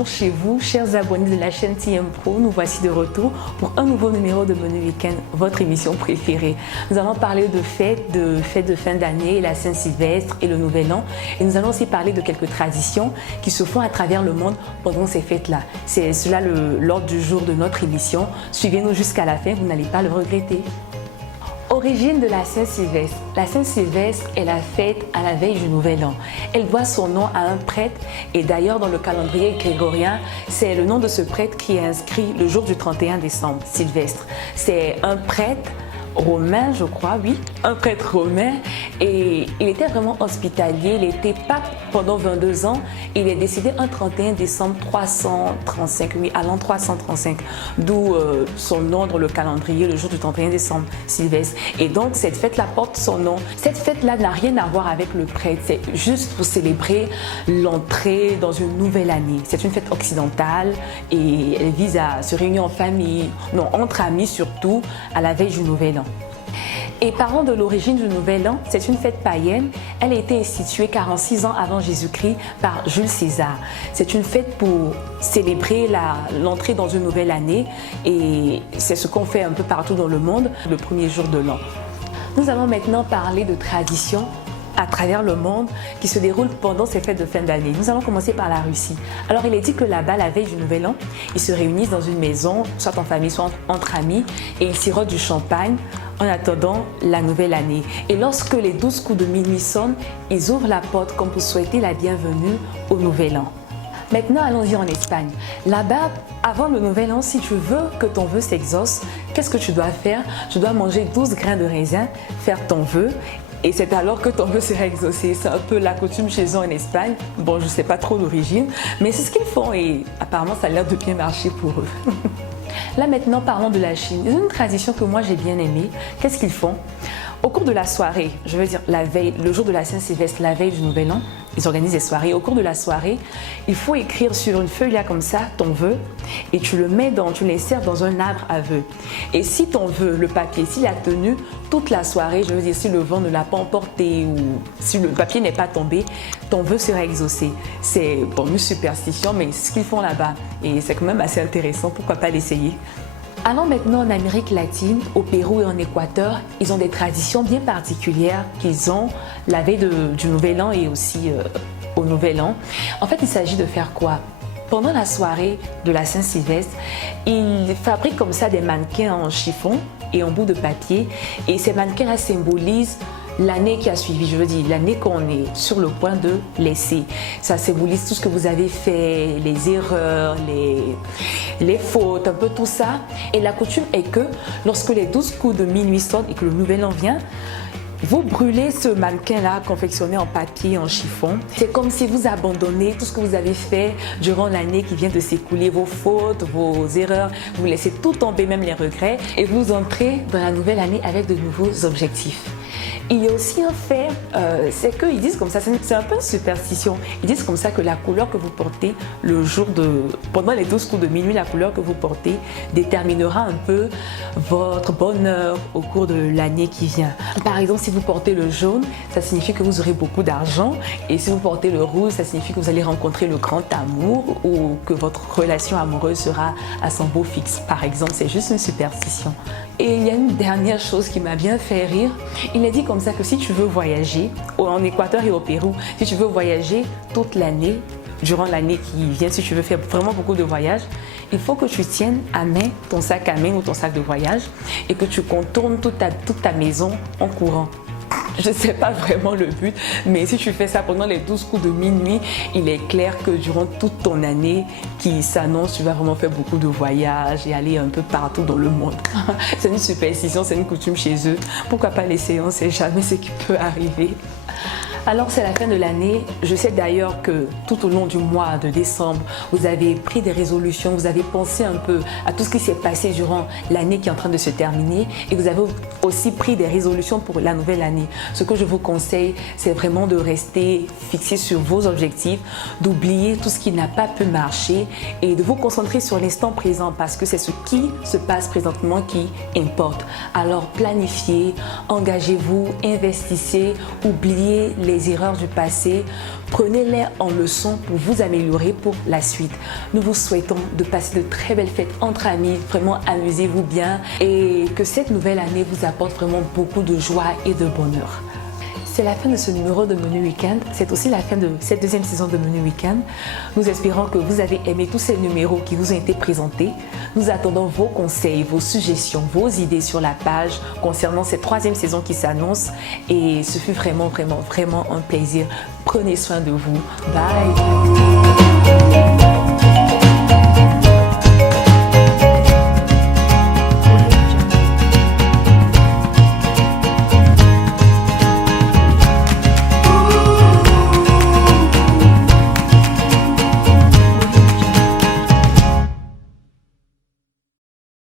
bonjour chez vous, chers abonnés de la chaîne TM Pro. Nous voici de retour pour un nouveau numéro de Menu Week-end, votre émission préférée. Nous allons parler de fêtes de fin d'année, la Saint-Sylvestre et le Nouvel An. Et nous allons aussi parler de quelques traditions qui se font à travers le monde pendant ces fêtes-là. C'est cela l'ordre du jour de notre émission. Suivez-nous jusqu'à la fin, vous n'allez pas le regretter. Origine de la Saint-Sylvestre. La Saint-Sylvestre est la fête à la veille du Nouvel An. Elle doit son nom à un prêtre et d'ailleurs dans le calendrier grégorien, c'est le nom de ce prêtre qui est inscrit le jour du 31 décembre, Sylvestre. C'est un prêtre romain, je crois, oui, un prêtre romain, et il était vraiment hospitalier. Il était pape pendant 22 ans. Il est décédé un 31 décembre 335, oui, à l'an 335, d'où son nom dans le calendrier, le jour du 31 décembre, Sylvestre. Et donc cette fête-là porte son nom. Cette fête-là n'a rien à voir avec le prêtre, c'est juste pour célébrer l'entrée dans une nouvelle année. C'est une fête occidentale et elle vise à se réunir en famille, non, entre amis surtout, à la veille du Nouvel An. Et parlons de l'origine du Nouvel An, c'est une fête païenne. Elle a été instituée 46 ans avant Jésus-Christ par Jules César. C'est une fête pour célébrer l'entrée dans une nouvelle année et c'est ce qu'on fait un peu partout dans le monde le premier jour de l'an. Nous allons maintenant parler de traditions à travers le monde qui se déroulent pendant ces fêtes de fin d'année. Nous allons commencer par la Russie. Alors il est dit que là-bas, la veille du Nouvel An, ils se réunissent dans une maison, soit en famille, soit entre amis, et ils sirotent du champagne en attendant la nouvelle année. Et lorsque les 12 coups de minuit sonnent, ils ouvrent la porte comme pour souhaiter la bienvenue au Nouvel An. Maintenant, allons-y en Espagne. Là-bas, avant le Nouvel An, si tu veux que ton vœu s'exauce, qu'est-ce que tu dois faire? Tu dois manger 12 grains de raisin, faire ton vœu, et c'est alors que ton vœu sera exaucé. C'est un peu la coutume chez eux en Espagne. Bon, je ne sais pas trop l'origine, mais c'est ce qu'ils font et apparemment, ça a l'air de bien marcher pour eux. Là maintenant, parlons de la Chine. C'est une tradition que moi j'ai bien aimée. Qu'est-ce qu'ils font? Au cours de la soirée, je veux dire la veille, le jour de la Saint-Sylvestre, la veille du Nouvel An, ils organisent des soirées. Au cours de la soirée, il faut écrire sur une feuille là comme ça ton vœu et tu l'insères dans un arbre à vœux. Et si ton vœu, le papier, s'il a tenu toute la soirée, je veux dire si le vent ne l'a pas emporté ou si le papier n'est pas tombé, ton vœu sera exaucé. C'est bon, une superstition, mais c'est ce qu'ils font là-bas et c'est quand même assez intéressant. Pourquoi pas l'essayer? Allons maintenant en Amérique latine, au Pérou et en Équateur, ils ont des traditions bien particulières qu'ils ont la veille du Nouvel An et aussi au Nouvel An. En fait, il s'agit de faire quoi? Pendant la soirée de la Saint-Sylvestre, ils fabriquent comme ça des mannequins en chiffon et en bout de papier. Et ces mannequins-là symbolisent l'année qui a suivi, je veux dire l'année qu'on est sur le point de laisser. Ça symbolise tout ce que vous avez fait, les erreurs, les fautes, un peu tout ça. Et la coutume est que lorsque les 12 coups de minuit sonnent et que le Nouvel An vient, vous brûlez ce mannequin-là confectionné en papier, en chiffon. C'est comme si vous abandonnez tout ce que vous avez fait durant l'année qui vient de s'écouler, vos fautes, vos erreurs. Vous laissez tout tomber, même les regrets, et vous entrez dans la nouvelle année avec de nouveaux objectifs. Il y a aussi un fait, c'est qu'ils disent comme ça, c'est un peu une superstition. Ils disent comme ça que la couleur que vous portez pendant les 12 coups de minuit, la couleur que vous portez déterminera un peu votre bonheur au cours de l'année qui vient. Par exemple, si vous portez le jaune, ça signifie que vous aurez beaucoup d'argent. Et si vous portez le rouge, ça signifie que vous allez rencontrer le grand amour ou que votre relation amoureuse sera à son beau fixe. Par exemple, c'est juste une superstition. Et il y a une dernière chose qui m'a bien fait rire. Il a dit comme ça que si tu veux voyager, en Équateur et au Pérou, si tu veux voyager toute l'année, durant l'année qui vient, si tu veux faire vraiment beaucoup de voyages, il faut que tu tiennes à main ton sac à main ou ton sac de voyage et que tu contournes toute ta maison en courant. Je ne sais pas vraiment le but, mais si tu fais ça pendant les 12 coups de minuit, il est clair que durant toute ton année qui s'annonce, tu vas vraiment faire beaucoup de voyages et aller un peu partout dans le monde. C'est une superstition, c'est une coutume chez eux. Pourquoi pas l'essayer? On ne sait jamais ce qui peut arriver. Alors c'est la fin de l'année. Je sais d'ailleurs que tout au long du mois de décembre, vous avez pris des résolutions, vous avez pensé un peu à tout ce qui s'est passé durant l'année qui est en train de se terminer et vous avez aussi pris des résolutions pour la nouvelle année. Ce que je vous conseille, c'est vraiment de rester fixé sur vos objectifs, d'oublier tout ce qui n'a pas pu marcher et de vous concentrer sur l'instant présent parce que c'est ce qui se passe présentement qui importe. Alors planifiez, engagez-vous, investissez, oubliez les les erreurs du passé, prenez-les en leçon pour vous améliorer pour la suite. Nous vous souhaitons de passer de très belles fêtes entre amis, vraiment amusez-vous bien et que cette nouvelle année vous apporte vraiment beaucoup de joie et de bonheur. C'est la fin de ce numéro de Menu Week-end. C'est aussi la fin de cette deuxième saison de Menu Week-end. Nous espérons que vous avez aimé tous ces numéros qui vous ont été présentés. Nous attendons vos conseils, vos suggestions, vos idées sur la page concernant cette troisième saison qui s'annonce. Et ce fut vraiment un plaisir. Prenez soin de vous. Bye!